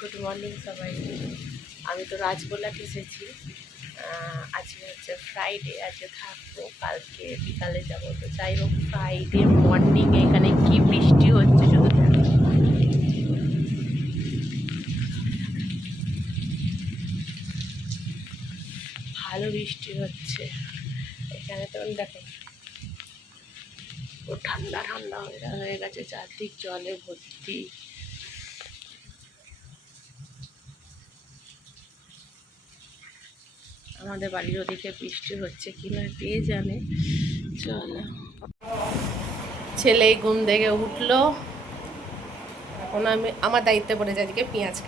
Good morning সবাইকে। আমি তো রাজগোলাট এসেছি। আজকে হচ্ছে ফ্রাইডে, আজকে থাকবো, কালকে বিকালে যাবো। তো যাই হোক, ফ্রাইডে মর্নিংয়ে এখানে কি বৃষ্টি হচ্ছে শুধু দেখো। ভালো বৃষ্টি হচ্ছে এখানে। তো দেখো ও ঠান্ডা ঠান্ডা হয়ে গেছে, চারদিক জলে ভর্তি। আমাদের বাড়ির ওদিকে বৃষ্টি হচ্ছে কিনা কে জানে। চলো, ছেলে ঘুম থেকে উঠলো, এখন আমার দায়িত্ব পড়েছে আজকে পেঁয়াজ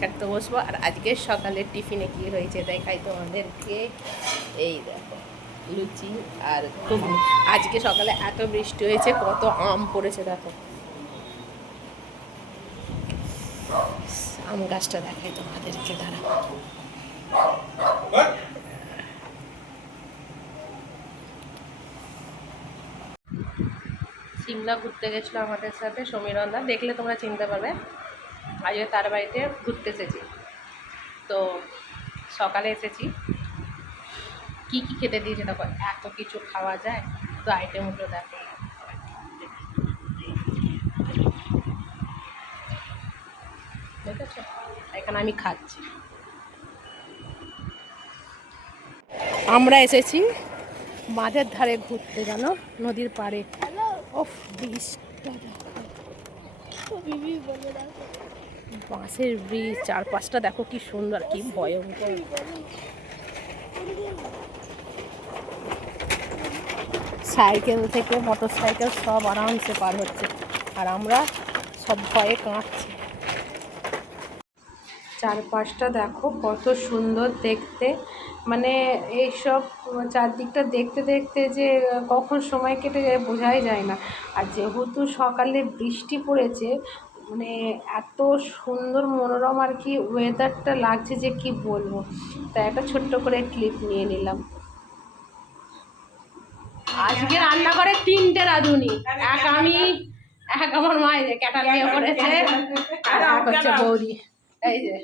কাটতে বসবো। আর আজকে সকালের টিফিনে কি হয়েছে দেখাই তোমাদেরকে। এই দেখো লুচি আর ঘুগনি। আজকে সকালে এত বৃষ্টি হয়েছে, কত আম পড়েছে দেখো। আম গাছটা দেখাই তোমাদেরকে, দাঁড়া। সিমলা ঘুরতে গেছিলো আমাদের সাথে সমীরন্দা, দেখলে তোমরা চিনতে পারবে। আজকে তার বাড়িতে ঘুরতে এসেছি। তো সকালে এসেছি, কি কি খেতে দিয়েছে দেখো, এত কিছু খাওয়া যায়। তো আইটেমগুলো দেখো, দেখেছো? এখানে আমি খাচ্ছি। আমরা এসেছি মাঠের ধারে ঘুরতে, জানো, নদীর পাড়ে। ওফ, ব্রিজটা দেখো, বাঁশের ব্রিজ, চারপাশটা দেখো কি সুন্দর, কি ভয়ঙ্কর। সাইকেল থেকে মোটর সাইকেল সব আরামসে পার হচ্ছে, আর আমরা সব ভয়ে কাঁপছি। চারপাশটা দেখো কত সুন্দর দেখতে, মানে এইসব চারদিকটা দেখতে দেখতে যে কখন সময় কেটে যায় বোঝাই যায় না। আর যেহেতু সকালে বৃষ্টি পড়েছে, মানে এত সুন্দর মনোরম আর কি ওয়েদারটা লাগছে যে কি বলবো। তাই একটা ছোট্ট করে ক্লিপ নিয়ে নিলাম। আজকে রান্না করে 3টে রাঁধুনি, এক আমি, এক আমার মা যে ক্যাটাল নিয়ে করেছে, আর এক হচ্ছে বৌদি। এই যে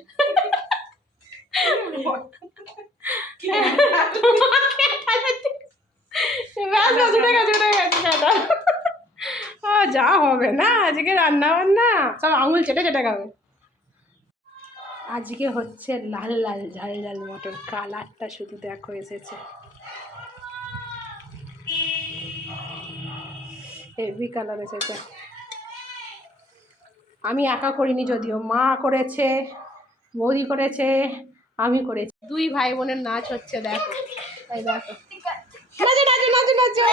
যা হবে না আজকে রান্না বান্না, সব আঙুল চেটে চেটে খাবে। আজকে হচ্ছে লাল লাল ঝাল ঝাল মটর, কালারটা শুধু দেখো এসেছে, হেভি কালার এসেছে। আমি একা করিনি, যদিও মা করেছে, বৌদি করেছে, আমি করেছি। 2 ভাই বোনের নাচ হচ্ছে দেখো। এই দেখো, নাচো নাচো নাচো নাচো।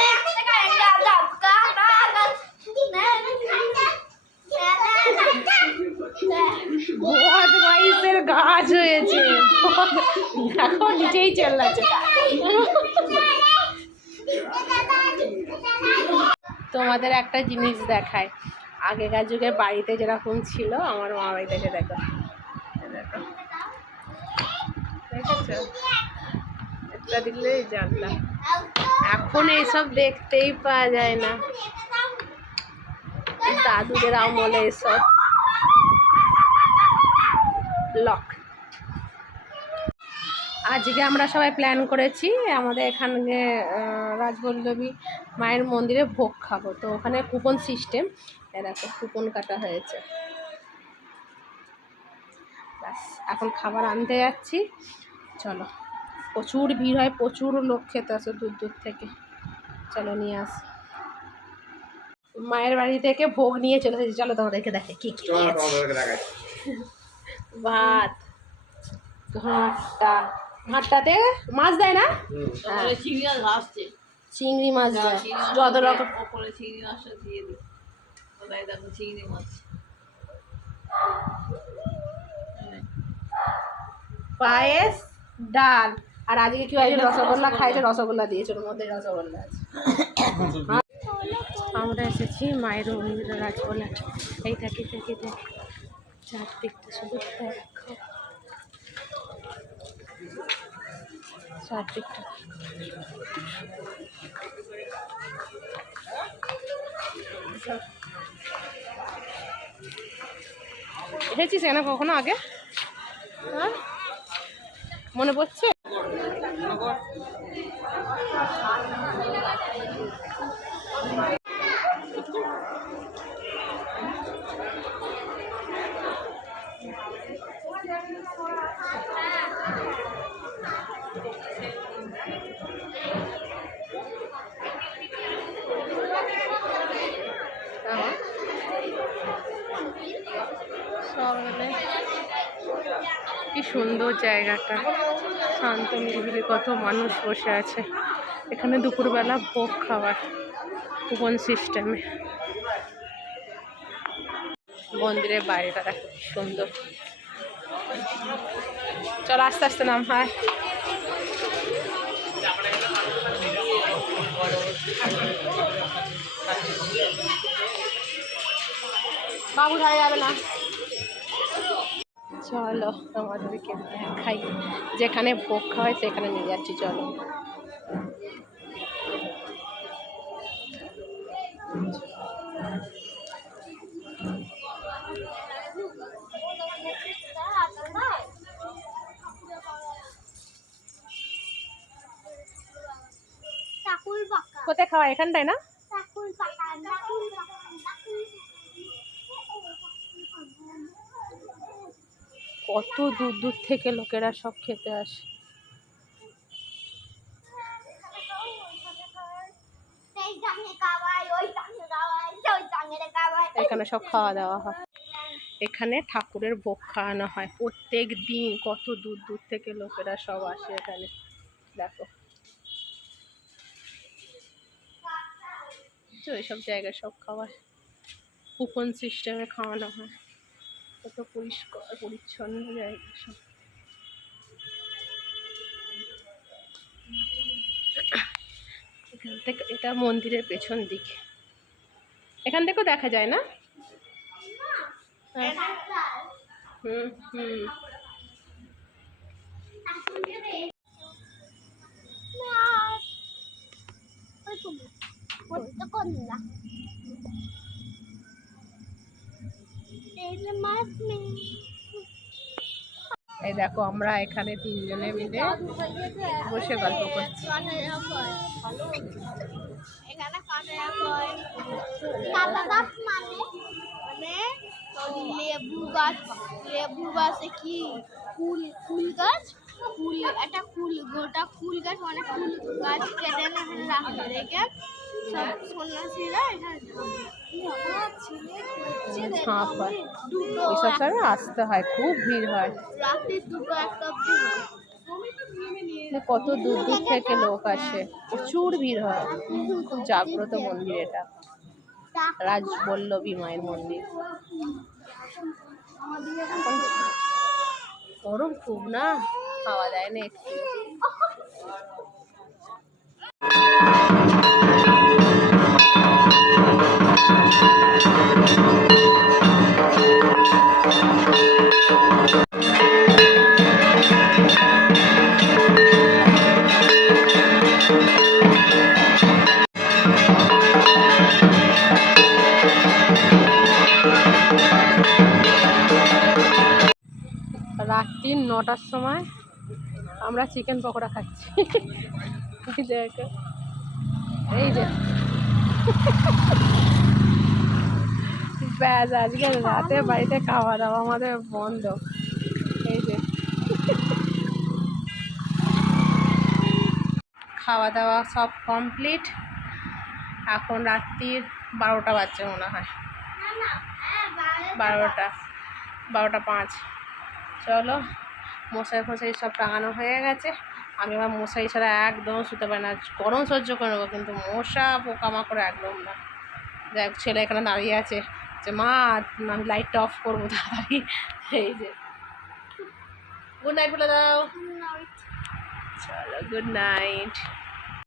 বদমাইশের গাছ হয়েছে দেখো, নিচেই চেল্লাচ্ছে। তোমাদের একটা জিনিস দেখায়, আগেকার যুগে বাড়িতে যেরকম ছিল, আমার মা বাড়িতে এসে দেখো, দেখো, দেখেছো? এটা দিলেই জানলা। এখন এইসব দেখতেই পাওয়া যায় না, দাদুদের আমলে এসব লক। আজকে আমরা সবাই প্ল্যান করেছি আমাদের এখানে রাজবল্লভী মায়ের মন্দিরে ভোগ খাবো। তো ওখানে কুপন সিস্টেম, এরকম কুপন কাটা হয়েছে। ব্যাস, এখন খাবার আনতে যাচ্ছি। চলো, প্রচুর ভিড় হয়, প্রচুর লোক খেতে আসে দূর দূর থেকে। চলো নিয়ে আস, মায়ের বাড়ি থেকে ভোগ নিয়ে চলে এসেছি। চলো তোমাদেরকে দেখে কি কি ভাত, ঘাটটাতে মাছ দেয় না, চিংড়ি মাছ দেয়, যত রকম চিংড়ি মাছটা দিয়ে দিই। দেখো চিংড়ি মাছ, পায়েস, ডাল, আর আজকে কি হয়েছে, রসগোল্লা খাইছে, রসগোল্লা দিয়েছে, ওর মধ্যে রসগোল্লা আছে। আমরা এসেছি মায়ের মন্দিরে রাজগোল্লা। এই থাকি থেকে দেখি চারদিকটা শুধু দেখো, চারদিকটা এসেছিস কেন কখনো আগে? হ্যাঁ মনে পড়ছে? কি সুন্দর জায়গাটা, শান্ত নিরিবিলি, কত মানুষ বসে আছে এখানে দুপুরবেলা ভোগ খাবার কুপন সিস্টেমে। মন্দিরের বাইরেটা দেখো কি সুন্দর। চল আস্তে আস্তে নাম। হয় বাবু ধারে যাবে না। চলো আমাদেরকে দেখাই, যেখানে ভোগ খাওয়ায় সেখানে নিয়ে যাচ্ছি। চলো কোথায় খাওয়া? এখানটায় না? কত দূর দূর থেকে লোকেরা সব খেতে আসে। এখানে সব খাওয়া দাওয়া হয়। এখানে ঠাকুরের ভোগ খাওয়ানো হয় প্রত্যেক দিন। কত দূর দূর থেকে লোকেরা সব আসে এখানে। দেখো তো এইসব জায়গায় সব খাবার কুপন সিস্টেমে খাওয়ানো হয়। কত পরিষ্কার পরিচ্ছন্ন জায়গা সব। এখান থেকে, এটা মন্দিরের পেছন দিকে, এখান থেকেও দেখা যায় না? হুম হুম। এই দেখো আমরা এখানে তিনজনে মিলে বসে গল্প করছি। লেবু গাছ, লেবু গাছে কি ফুল, ফুল গাছ, ফুল, একটা ফুল, গোটা ফুল গাছ, মানে ফুল গাছ কেটে এখানে রাখবে, রেখে সব সন্ন্যাসীরা এখানে ঝাঁপ হয়, এইসব সারা আসতে হয়, খুব ভিড় হয় রাত্রি 2-1 অব্দি হয়। কত দূর দূর থেকে লোক আসে, প্রচুর ভিড় হয়। খুব জাগ্রত মন্দির এটা, রাজবল্লভী মায়ের মন্দির। গরম খুব না, খাওয়া যায় না একটু। রাত্রি 9টার সময় আমরা চিকেন পকোড়া খাচ্ছি। এই যে ব্যাস, আজকে রাতে বাড়িতে খাওয়া দাওয়া আমাদের বন্ধ। এই যে খাওয়া দাওয়া সব কমপ্লিট। এখন রাত্রির 12টা বাজছে মনে হয়, 12টা 5। চলো, মশারি ফশারি সব টাঙানো হয়ে গেছে। আমি আমার মশারি ছাড়া একদম শুতে পারি না, গরম সহ্য করে নেবো কিন্তু মশা পোকামাকড় একদম না। যাই হোক, ছেলে এখানে দাঁড়িয়ে আছে যে মা আমি লাইটটা অফ করবো তাড়াতাড়ি। এই যে গুড নাইট বলে দাও। চলো গুড নাইট।